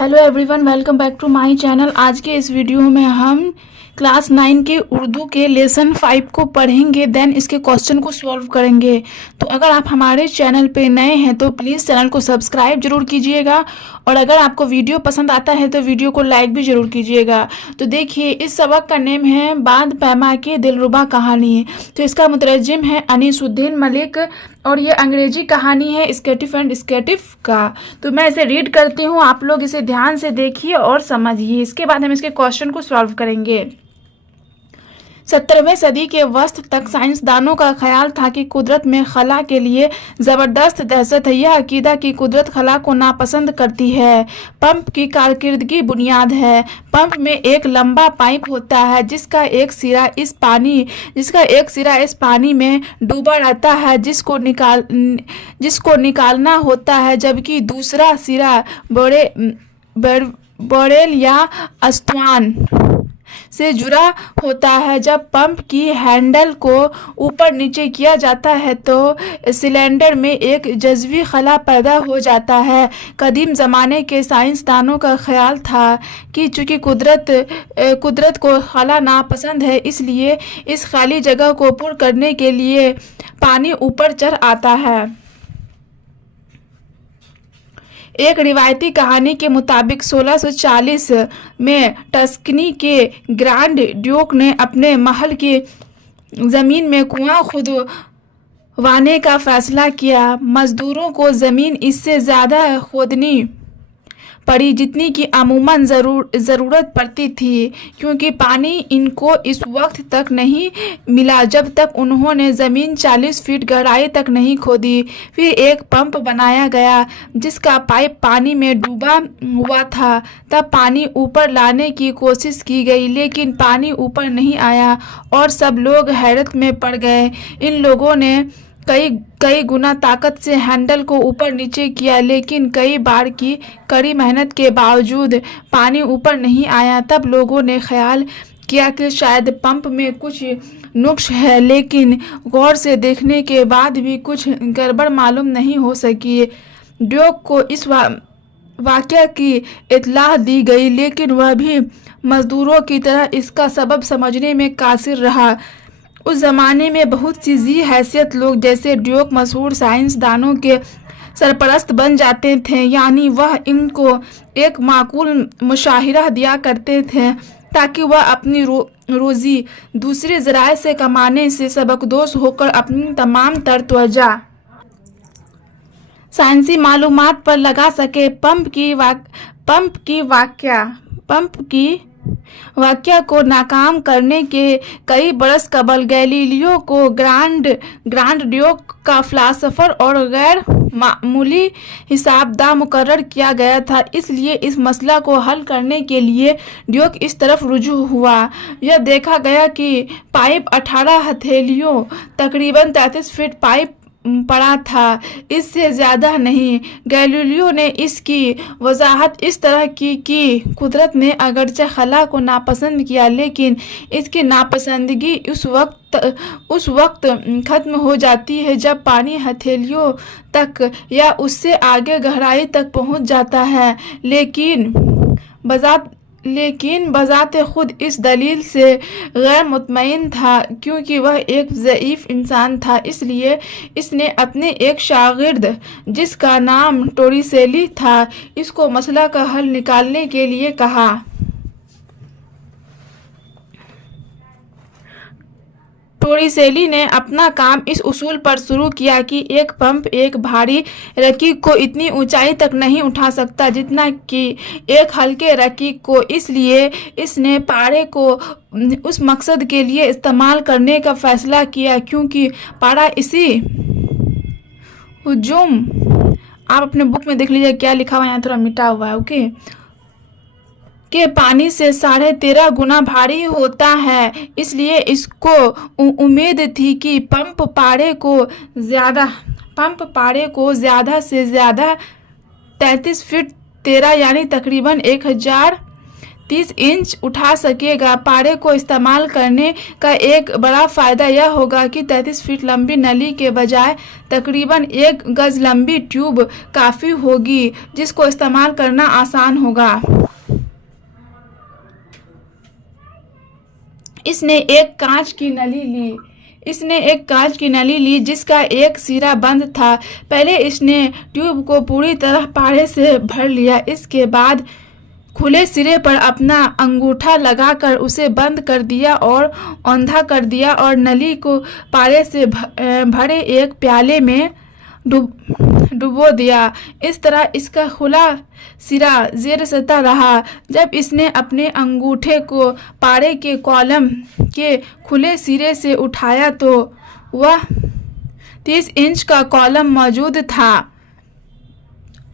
Hello everyone, welcome back to my channel. आज के इस वीडियो में हम क्लास 9 के उर्दू के लेसन 5 को पढ़ेंगे, देन इसके क्वेश्चन को सॉल्व करेंगे। तो अगर आप हमारे चैनल पे नए हैं तो प्लीज़ चैनल को सब्सक्राइब जरूर कीजिएगा, और अगर आपको वीडियो पसंद आता है तो वीडियो को लाइक भी जरूर कीजिएगा। तो देखिए, इस सबक का नेम है बांध पैमा की दिलरुबा कहानी। तो इसका मुतरजिम है अनीसुद्दीन मलिक, और ये अंग्रेजी कहानी है स्केटिफ एंड स्केटिफ का। तो मैं इसे रीड करती हूँ, आप लोग इसे ध्यान से देखिए और समझिए। इसके बाद हम इसके क्वेश्चन को सॉल्व करेंगे। 17वीं सदी के वस्त तक साइंसदानों का ख्याल था कि कुदरत में खला के लिए ज़बरदस्त दहशत है। यह अकीदा कि कुदरत खला को नापसंद करती है। पंप की कारकिर्दगी बुनियाद है। पंप में एक लंबा पाइप होता है जिसका एक सिरा इस पानी में डूबा रहता है, जिसको निकालना होता है, जबकि दूसरा सिरा बोरेल या अस्त्वान से जुड़ा होता है। जब पंप की हैंडल को ऊपर नीचे किया जाता है तो सिलेंडर में एक जज़वी खला पैदा हो जाता है। कदीम ज़माने के साइंसदानों का ख्याल था कि चूँकि कुदरत को खला नापसंद है, इसलिए इस खाली जगह को पूर्ण करने के लिए पानी ऊपर चढ़ आता है। एक रिवायती कहानी के मुताबिक 1640 में टस्कनी के ग्रांड ड्यूक ने अपने महल की ज़मीन में कुआं खुदवाने का फैसला किया। मज़दूरों को ज़मीन इससे ज़्यादा खोदनी पड़ी जितनी की अमूमन ज़रूरत पड़ती थी, क्योंकि पानी इनको इस वक्त तक नहीं मिला जब तक उन्होंने ज़मीन 40 फीट गहराई तक नहीं खोदी। फिर एक पंप बनाया गया जिसका पाइप पानी में डूबा हुआ था। तब पानी ऊपर लाने की कोशिश की गई, लेकिन पानी ऊपर नहीं आया और सब लोग हैरत में पड़ गए। इन लोगों ने कई गुना ताकत से हैंडल को ऊपर नीचे किया, लेकिन कई बार की कड़ी मेहनत के बावजूद पानी ऊपर नहीं आया। तब लोगों ने ख्याल किया कि शायद पंप में कुछ नुक्स है, लेकिन गौर से देखने के बाद भी कुछ गड़बड़ मालूम नहीं हो सकी। ड्यूक को इस वाक़या की इत्तला दी गई, लेकिन वह भी मज़दूरों की तरह इसका सबब समझने में कासिर रहा। उस ज़माने में बहुत सी जी हैसियत लोग जैसे ड्यूक मशहूर साइंसदानों के सरपरस्त बन जाते थे, यानी वह इनको एक माकूल मुशाहिरा दिया करते थे ताकि वह अपनी रोज़ी दूसरे ज़राए से कमाने से सबकदोश होकर अपनी तमाम तर त्वजा साइंसी मालूमात पर लगा सके। पंप की वाक़या को नाकाम करने के कई बरस कबल गैलीलियो को ग्रांड ड्यूक का फ़िलासफ़र और गैर मामूली हिसाबदा मुकर्रर किया गया था। इसलिए इस मसला को हल करने के लिए ड्यूक इस तरफ रुजू हुआ। यह देखा गया कि पाइप 18 हथेलियों तकरीबन 33 फीट पाइप पड़ा था, इससे ज़्यादा नहीं। गैलीलियो ने इसकी वजाहत इस तरह की कि कुदरत ने अगरचे खला को नापसंद किया, लेकिन इसकी नापसंदगी उस वक्त ख़त्म हो जाती है जब पानी हथेलियों तक या उससे आगे गहराई तक पहुंच जाता है। लेकिन बज़ाते खुद इस दलील से गैर मुतमईन था, क्योंकि वह एक ज़ईफ़ इंसान था। इसलिए इसने अपने एक शागिर्द जिसका नाम टोरिसेली था, इसको मसला का हल निकालने के लिए कहा। टोरिसेली ने अपना काम इस उसूल पर शुरू किया कि एक पंप एक भारी रकीक को इतनी ऊंचाई तक नहीं उठा सकता जितना कि एक हल्के रकीक को। इसलिए इसने पारे को उस मकसद के लिए इस्तेमाल करने का फैसला किया, क्योंकि पारा इसी हुजूम, आप अपने बुक में देख लीजिए क्या लिखा हुआ है, यहाँ थोड़ा मिटा हुआ है, ओके, के पानी से 13.5 गुना भारी होता है। इसलिए इसको उम्मीद थी कि पंप पारे को ज़्यादा से ज़्यादा 33 फीट 13 यानी तकरीबन 30 इंच उठा सकेगा। पारे को इस्तेमाल करने का एक बड़ा फ़ायदा यह होगा कि 33 फीट लंबी नली के बजाय तकरीबन 1 गज लंबी ट्यूब काफ़ी होगी, जिसको इस्तेमाल करना आसान होगा। इसने एक कांच की नली ली जिसका एक सिरा बंद था। पहले इसने ट्यूब को पूरी तरह पारे से भर लिया। इसके बाद खुले सिरे पर अपना अंगूठा लगाकर उसे बंद कर दिया और औंधा कर दिया और नली को पारे से भरे एक प्याले में डुबो दिया। इस तरह इसका खुला सिरा ज़ेर सतह रहा। जब इसने अपने अंगूठे को पारे के कॉलम के खुले सिरे से उठाया तो वह 30 इंच का कॉलम मौजूद था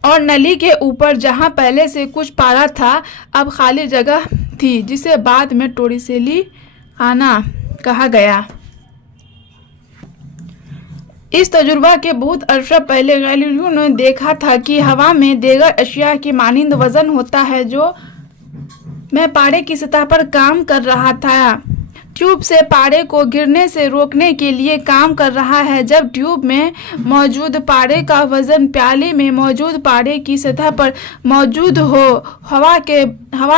और नली के ऊपर जहां पहले से कुछ पारा था अब खाली जगह थी, जिसे बाद में टोरिसेली खाना कहा गया। इस तजुर्बा के बहुत अरसा पहले गैलीलियो ने देखा था कि हवा में देगर अशिया की मानिंद वजन होता है जो मैं पारे की सतह पर काम कर रहा था। ट्यूब से पारे को गिरने से रोकने के लिए काम कर रहा है। जब ट्यूब में मौजूद पारे का वजन प्याले में मौजूद पारे की सतह पर मौजूद हो हवा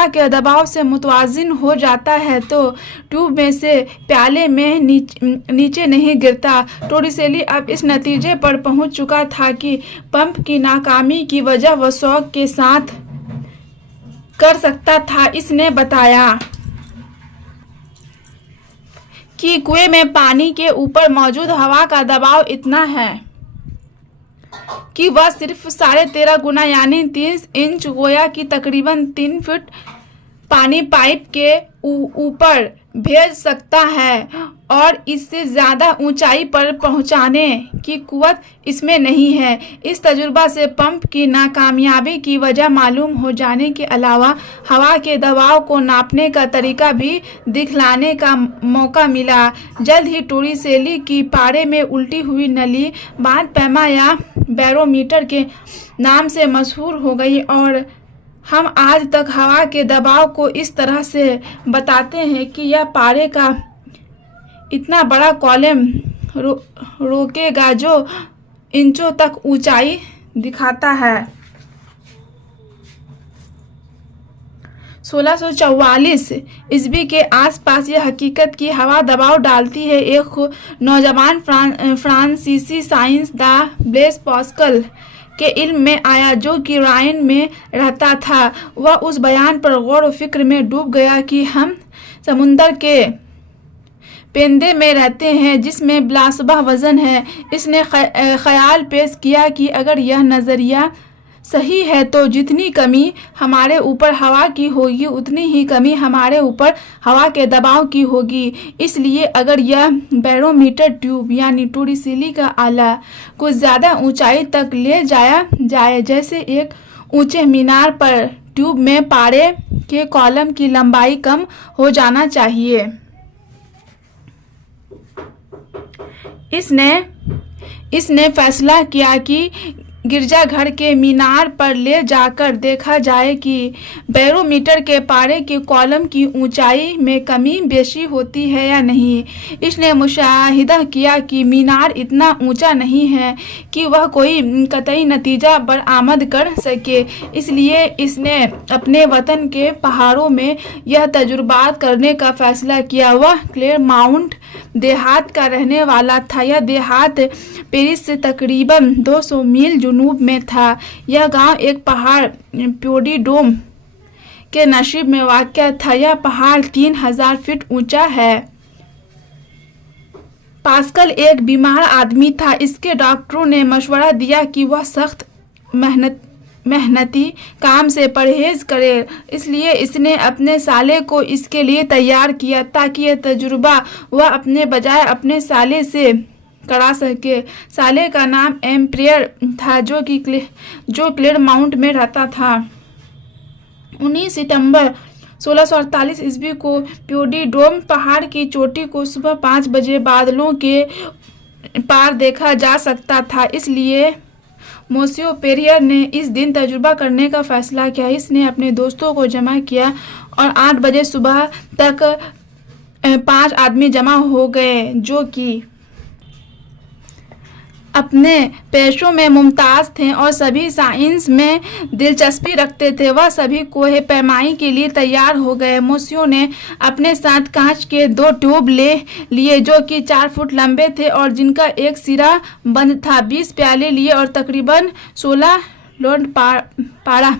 के दबाव से मुतवाजिन हो जाता है तो ट्यूब में से प्याले में नीचे नहीं गिरता। टोरिसेली अब इस नतीजे पर पहुंच चुका था कि पंप की नाकामी की वजह वह शौक के साथ कर सकता था। इसने बताया कि कुएं में पानी के ऊपर मौजूद हवा का दबाव इतना है कि वह सिर्फ 13.5 गुना यानी 30 इंच गोया कि तकरीबन 3 फीट पानी पाइप के ऊपर भेज सकता है और इससे ज़्यादा ऊंचाई पर पहुंचाने की कुवत इसमें नहीं है। इस तजुर्बा से पंप की नाकामयाबी की वजह मालूम हो जाने के अलावा हवा के दबाव को नापने का तरीका भी दिखलाने का मौका मिला। जल्द ही टोरिसेली की पारे में उल्टी हुई नली बांध पैमा या बैरोमीटर के नाम से मशहूर हो गई और हम आज तक हवा के दबाव को इस तरह से बताते हैं कि यह पारे का इतना बड़ा कॉलम रोकेगा जो इंचों तक ऊंचाई दिखाता है। 1644 ईस्वी के आसपास यह हकीकत की हवा दबाव डालती है एक नौजवान फ्रांसीसी साइंसदान ब्लेस पास्कल के इल्म में आया जो कि राइन में रहता था। वह उस बयान पर गौर व फिक्र में डूब गया कि हम समुंदर के पेंदे में रहते हैं जिसमें बिलाशुबह वजन है। इसने ख्याल पेश किया कि अगर यह नज़रिया सही है तो जितनी कमी हमारे ऊपर हवा की होगी उतनी ही कमी हमारे ऊपर हवा के दबाव की होगी। इसलिए अगर यह बैरोमीटर ट्यूब यानी टोरिसेली का आला को ज़्यादा ऊंचाई तक ले जाया जाए, जैसे एक ऊंचे मीनार पर, ट्यूब में पारे के कॉलम की लंबाई कम हो जाना चाहिए। इसने फैसला किया कि गिरजाघर के मीनार पर ले जाकर देखा जाए कि बैरोमीटर के पारे के कॉलम की ऊंचाई में कमी बेशी होती है या नहीं। इसने मुशाहिदा किया कि मीनार इतना ऊंचा नहीं है कि वह कोई कतई नतीजा बरामद कर सके। इसलिए इसने अपने वतन के पहाड़ों में यह तजुर्बात करने का फैसला किया। वह क्लेरमाउंट देहात का रहने वाला था। यह देहात पेरिस से तकरीबन 200 मील जनूब में था। यह गांव एक पहाड़ प्योडी डोम के नशीब में वाक़या था। यह पहाड़ 3000 फीट ऊंचा है। पास्कल एक बीमार आदमी था। इसके डॉक्टरों ने मशवरा दिया कि वह सख्त मेहनती काम से परहेज करे। इसलिए इसने अपने साले को इसके लिए तैयार किया ताकि यह तजुर्बा वह अपने बजाय अपने साले से करा सके। साले का नाम एम्प्रेयर था जो क्लेरमाउंट में रहता था। 19 सितंबर 1648 ईस्वी को प्योडी डोम पहाड़ की चोटी को सुबह 5 बजे बादलों के पार देखा जा सकता था। इसलिए मोसियो पेरियर ने इस दिन तजुर्बा करने का फैसला किया। इसने अपने दोस्तों को जमा किया और 8 बजे सुबह तक 5 आदमी जमा हो गए जो कि अपने पेशों में मुमताज़ थे और सभी साइंस में दिलचस्पी रखते थे। वह सभी कोहे पैमाई के लिए तैयार हो गए। मोसियो ने अपने साथ कांच के 2 ट्यूब ले लिए जो कि 4 फुट लंबे थे और जिनका एक सिरा बंद था। 20 प्याले लिए और तकरीबन 16 लोड पारा।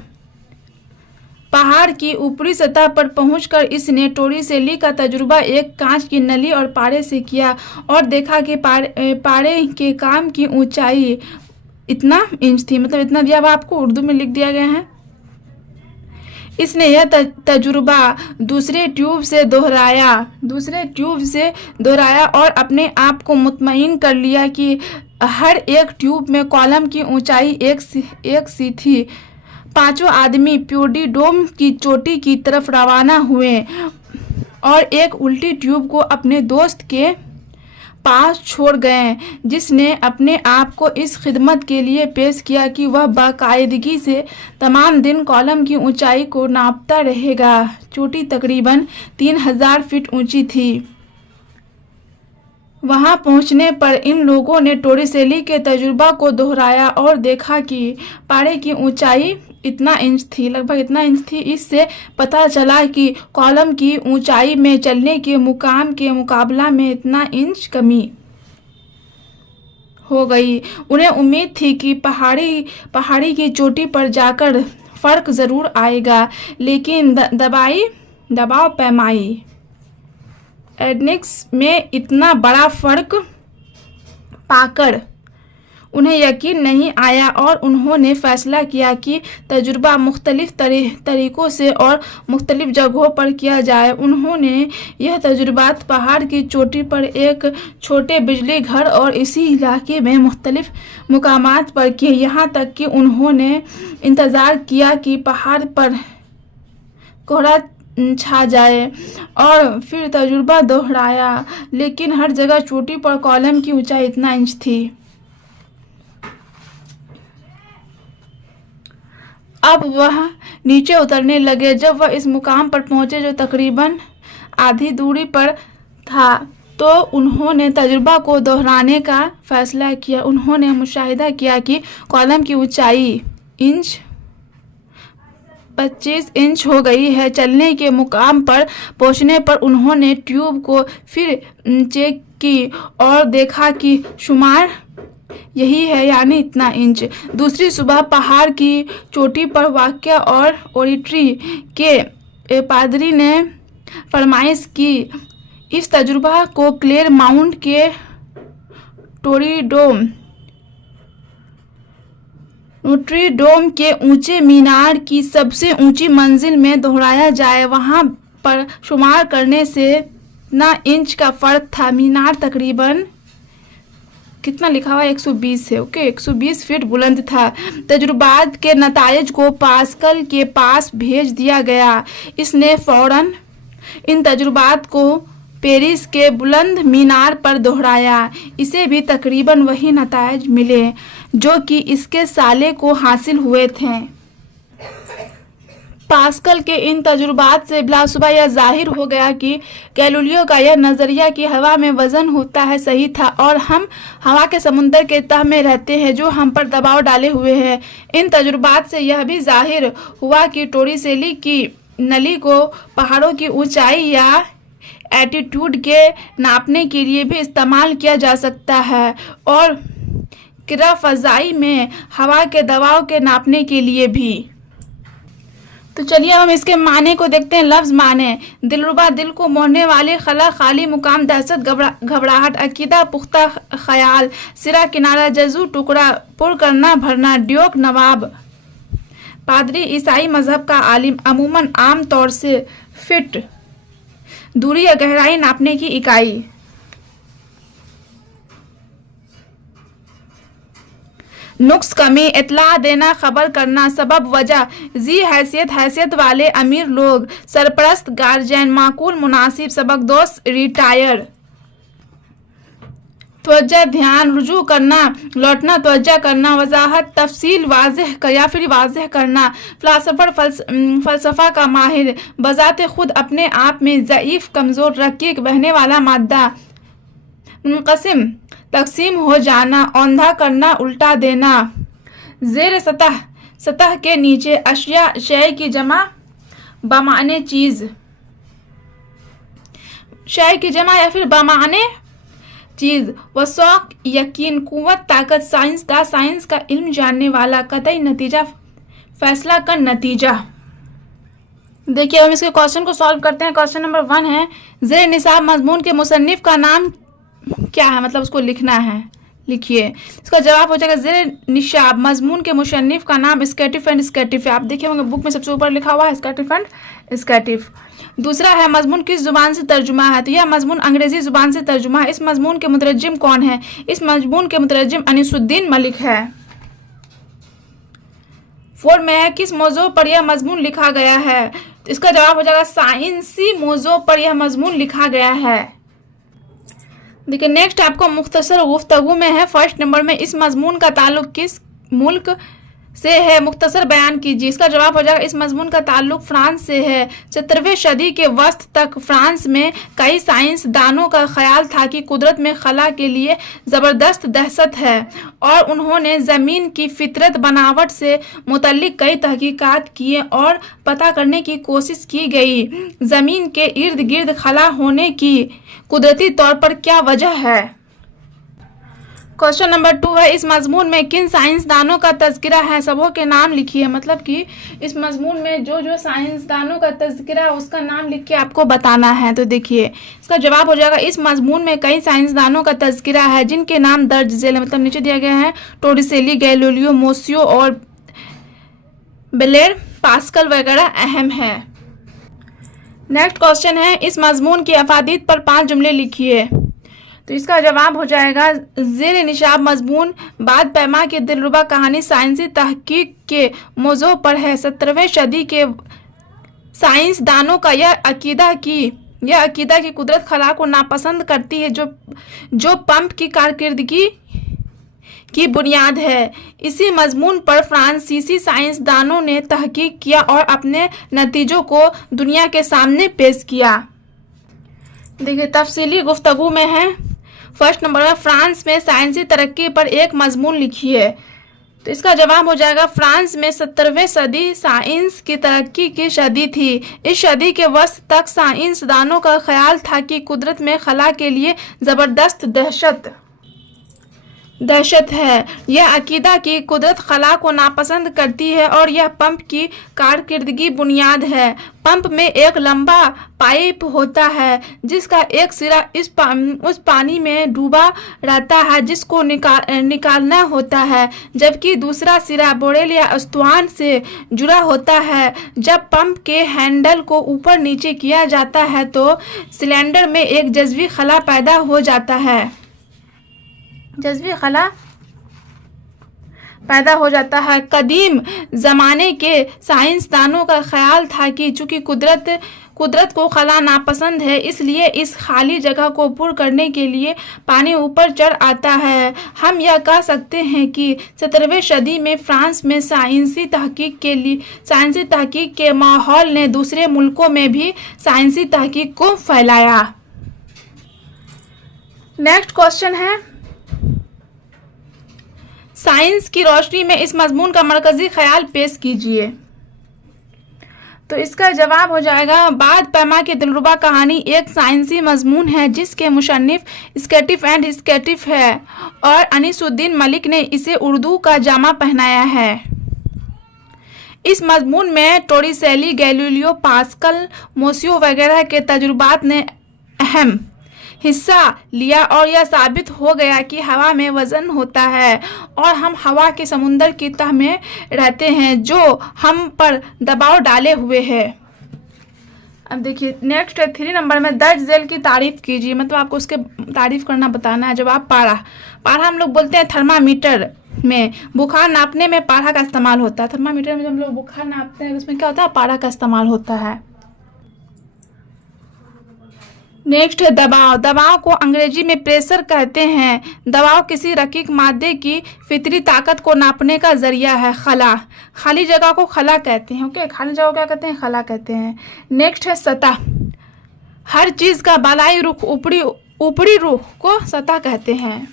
पहाड़ की ऊपरी सतह पर पहुंचकर इसने टोरिसेली का तजुर्बा एक कांच की नली और पारे से किया और देखा कि पारे के काम की ऊंचाई इतना इंच थी। मतलब इतना दिया हुआ आपको उर्दू में लिख दिया गया है। इसने यह तजुर्बा दूसरे ट्यूब से दोहराया और अपने आप को मुतमईन कर लिया कि हर एक ट्यूब में कॉलम की ऊंचाई एक सी थी। 5 आदमी प्योडीडोम की चोटी की तरफ रवाना हुए और एक उल्टी ट्यूब को अपने दोस्त के पास छोड़ गए, जिसने अपने आप को इस खिदमत के लिए पेश किया कि वह बाकायदगी से तमाम दिन कॉलम की ऊंचाई को नापता रहेगा। चोटी तकरीबन 3000 फीट ऊंची थी। वहां पहुंचने पर इन लोगों ने टोरिसेली के तजुर्बा को दोहराया और देखा कि पारे की ऊंचाई इतना इंच थी, लगभग इतना इंच थी। इससे पता चला कि कॉलम की ऊंचाई में चलने के मुकाम के मुकाबला में इतना इंच कमी हो गई। उन्हें उम्मीद थी कि पहाड़ी की चोटी पर जाकर फर्क जरूर आएगा, लेकिन दबाव पैमाई एडनिक्स में इतना बड़ा फर्क पाकर उन्हें यकीन नहीं आया और उन्होंने फैसला किया कि तजुर्बा मुख्तलिफ तरीकों से और मुख्तलिफ जगहों पर किया जाए। उन्होंने यह तजुर्बात पहाड़ की चोटी पर एक छोटे बिजली घर और इसी इलाके में मुख्तलिफ मुकामात पर किए, यहाँ तक कि उन्होंने इंतज़ार किया कि पहाड़ पर कोहरा छा जाए और फिर तजुर्बा दोहराया, लेकिन हर जगह चोटी पर कॉलम की ऊंचाई इतना इंच थी। अब वह नीचे उतरने लगे। जब वह इस मुकाम पर पहुंचे जो तकरीबन आधी दूरी पर था, तो उन्होंने तजुर्बा को दोहराने का फैसला किया। उन्होंने मुशाहिदा किया कि कॉलम की ऊंचाई 25 इंच हो गई है। चलने के मुकाम पर पहुंचने पर उन्होंने ट्यूब को फिर चेक की और देखा कि शुमार यही है, यानी इतना इंच। दूसरी सुबह पहाड़ की चोटी पर वाक़या और ओरिट्री के पादरी ने फरमाइश की इस तजुर्बा को क्लेयर माउंट के नोट्री डोम के ऊंचे मीनार की सबसे ऊंची मंजिल में दोहराया जाए। वहां पर शुमार करने से इतना इंच का फर्क था। मीनार तकरीबन कितना लिखा हुआ है, 120 है। ओके, 120 फीट बुलंद था। तजुर्बात के नताइज को पास्कल के पास भेज दिया गया। इसने फौरन इन तजुर्बात को पेरिस के बुलंद मीनार पर दोहराया। इसे भी तकरीबन वही नताइज मिले जो कि इसके साले को हासिल हुए थे। पास्कल के इन तजुर्बात से बिलाशुबा यह जाहिर हो गया कि गैलीलियो का यह नज़रिया कि हवा में वज़न होता है सही था और हम हवा के समुंदर के तह में रहते हैं जो हम पर दबाव डाले हुए है। इन तजुर्बात से यह भी जाहिर हुआ कि टोरिसेली की नली को पहाड़ों की ऊंचाई या एल्टीट्यूड के नापने के लिए भी इस्तेमाल किया जा सकता है और किरा फ़ज़ाई में हवा के दबाव के नापने के लिए भी। तो चलिए हम इसके माने को देखते हैं। लफ्ज़ माने: दिलरुबा, दिल को मोहने वाले, खला, खाली, मुकाम, दहशत, घबराहट, अकीदा, पुख्ता ख्याल, सिरा, किनारा, जजू, टुकड़ा, पुर करना, भरना, ड्योक, नवाब। पादरी, ईसाई मजहब का आलिम, अमूमन आम तौर से फिट, दूरी या गहराई नापने की इकाई। नुक्स, कमी, इत्तला देना, खबर करना, सबब, वजह, जी हैसियत वाले, अमीर लोग, सरपरस्त, गार्जियन, माकूल, मुनासिब, सबकदोश, रिटायर। तवज्जो, ध्यान, रुजू करना, लौटना, तवज्जो करना, वजाहत, तफसील, वाज़ेह कर या फिर वाज़ेह करना। फ़िलासफ़र, फ़लसफ़ा का माहिर, बज़ाते खुद अपने आप में ज़ईफ़, कमज़ोर, रकीक, बहने वाला मादा। मुनक़सिम, तक़सीम हो जाना, औंधा करना, उल्टा देना। ज़ेर सतह, सतह के नीचे। अशिया, शय की जमा, बमाने चीज़, शय की जमा या फिर बमाने चीज़। वसौक, यकीन, कुव्वत, ताकत। साइंसदा, साइंस का इल्म जानने वाला। कतई, नतीजा, फैसला का नतीजा। देखिए हम इसके क्वेश्चन को सॉल्व करते हैं। क्वेश्चन नंबर 1 है, ज़ेर निसाब मजमून के मुसन्निफ का नाम क्या है, मतलब उसको लिखना है। लिखिए। इसका जवाब हो जाएगा ज़ेर निशाब मजमून के मुसन्निफ का नाम स्कैटिफ एंड स्कैटिफ है। आप देखिए होंगे बुक में सबसे ऊपर लिखा हुआ है स्कैटिफ एंड स्कैटिफ। दूसरा है, मजमून किस जुबान से तर्जुमा है, तो यह मजमून अंग्रेजी जुबान से तर्जुमा है। इस मजमून के मुतरज्जिम कौन है, इस मजमून के मुतरज्जिम अनीसुद्दीन मलिक है। 4 में है, किस मौजू पर यह मजमून लिखा गया है, तो इसका जवाब हो जाएगा साइंसी मौजू पर यह मजमून लिखा गया है। देखिए नेक्स्ट आपको मुख्तसर गुफ्तगू में है, फर्स्ट नंबर में, इस मजमून का ताल्लुक किस मुल्क से है, मुख्तसर बयान कीजिए। इसका जवाब हो जाएगा इस मजमून का ताल्लुक फ्रांस से है। 17वीं सदी के वस्त तक फ्रांस में कई साइंसदानों का ख्याल था कि कुदरत में खला के लिए ज़बरदस्त दहशत है और उन्होंने ज़मीन की फितरत बनावट से मुतल्लिक कई तहकीकात किए और पता करने की कोशिश की गई ज़मीन के इर्द गिर्द खला होने की कुदरती तौर पर क्या वजह है। क्वेश्चन नंबर 2 है, इस मजमून में किन साइंसदानों का तज़किरा है, सबों के नाम लिखिए। मतलब कि इस मजमून में जो जो साइंसदानों का तज़किरा है उसका नाम लिख के आपको बताना है। तो देखिए इसका जवाब हो जाएगा इस मजमून में कई साइंसदानों का तज़किरा है जिनके नाम दर्ज झेल है, मतलब नीचे दिया गया है। टोरिसेली, गैलीलियो, मोसियो और ब्लेर पास्कल वगैरह अहम है। नेक्स्ट क्वेश्चन है, इस मजमून की अफादीत पर 5 जुमले लिखिए। तो इसका जवाब हो जाएगा ज़ेर निशाब मजमून बाद पैमा के दिलरुबा कहानी साइंसी तहकीक के मौजू पर है। 17वीं सदी के साइंसदानों का यह अकीदा की कुदरत खला को नापसंद करती है जो पंप की कारकिर्दगी की बुनियाद है। इसी मजमून पर फ्रांसीसी साइंसदानों ने तहकीक किया और अपने नतीजों को दुनिया के सामने पेश किया। देखिए तफसीली गुफ्तगू में है, फर्स्ट नंबर में, फ्रांस में साइंसी तरक्की पर एक मजमून लिखिए। तो इसका जवाब हो जाएगा फ्रांस में 17वीं सदी साइंस की तरक्की की सदी थी। इस सदी के वस्त तक साइंसदानों का ख्याल था कि कुदरत में खला के लिए ज़बरदस्त दहशत है। यह अकीदा की कुदरत खला को नापसंद करती है और यह पंप की कारकिर्दगी बुनियाद है। पंप में एक लंबा पाइप होता है जिसका एक सिरा उस पानी में डूबा रहता है जिसको निकालना होता है, जबकि दूसरा सिरा बोरेल या स्तुआन से जुड़ा होता है। जब पंप के हैंडल को ऊपर नीचे किया जाता है तो सिलेंडर में एक जज़वी खला पैदा हो जाता है। जज़वी खला पैदा हो जाता है। कदीम ज़माने के साइंसदानों का ख्याल था कि चूँकि कुदरत को खला नापसंद है इसलिए इस खाली जगह को पुर करने के लिए पानी ऊपर चढ़ आता है। हम यह कह सकते हैं कि 17वीं सदी में फ्रांस में साइंसी तहकीक के माहौल ने दूसरे मुल्कों में भी साइंसी तहकीक को फैलाया। नेक्स्ट क्वेश्चन है, साइंस की रोशनी में इस मजमून का मरकजी ख्याल पेश कीजिए। तो इसका जवाब हो जाएगा बाद पैमा के दिलरुबा कहानी एक साइंसी मजमून है जिसके मुसन्निफ स्कैटिफ एंड स्कैटिफ है और अनीसुद्दीन मलिक ने इसे उर्दू का जामा पहनाया है। इस मजमून में टोरिसेली, गैलीलियो, पास्कल, मोसियो वगैरह के तजुर्बात ने अहम हिस्सा लिया और यह साबित हो गया कि हवा में वज़न होता है और हम हवा के समुंदर की तह में रहते हैं जो हम पर दबाव डाले हुए है। अब देखिए नेक्स्ट 3 नंबर में, दर्ज झेल की तारीफ कीजिए। मतलब आपको उसके तारीफ करना बताना है। जब आप पारा हम लोग बोलते हैं थर्मामीटर में बुखार नापने में पारा का इस्तेमाल होता है। थर्मामीटर में जब हम लोग बुखार नापते हैं उसमें क्या होता है, पारा का इस्तेमाल होता है। नेक्स्ट है दबाव। दबाव को अंग्रेजी में प्रेशर कहते हैं। दबाव किसी रकीक मादे की फितरी ताकत को नापने का जरिया है। खला, खाली जगह को खला कहते हैं। ओके, खाली जगह को क्या कहते हैं? खला कहते हैं। नेक्स्ट है सतह। हर चीज का बालाई रुख ऊपरी रुख को सतह कहते हैं।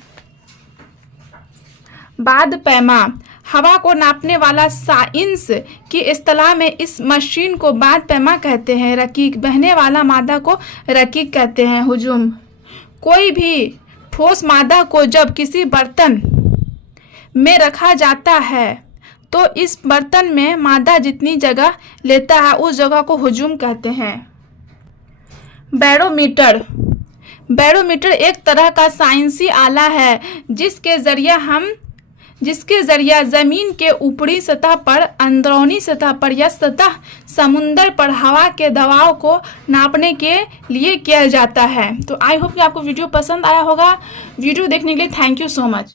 बाद पैमा, हवा को नापने वाला साइंस की इस्तेलाह में इस मशीन को बाद पैमा कहते हैं। रकीक, बहने वाला मादा को रकीक कहते हैं। हुजूम, कोई भी ठोस मादा को जब किसी बर्तन में रखा जाता है तो इस बर्तन में मादा जितनी जगह लेता है उस जगह को हुजूम कहते हैं। बैरोमीटर। बैरोमीटर एक तरह का साइंसी आला है जिसके जरिया जमीन के ऊपरी सतह पर, अंदरूनी सतह पर या सतह समुंदर पर हवा के दबाव को नापने के लिए किया जाता है। तो आई होप कि आपको वीडियो पसंद आया होगा। वीडियो देखने के लिए थैंक यू सो मच।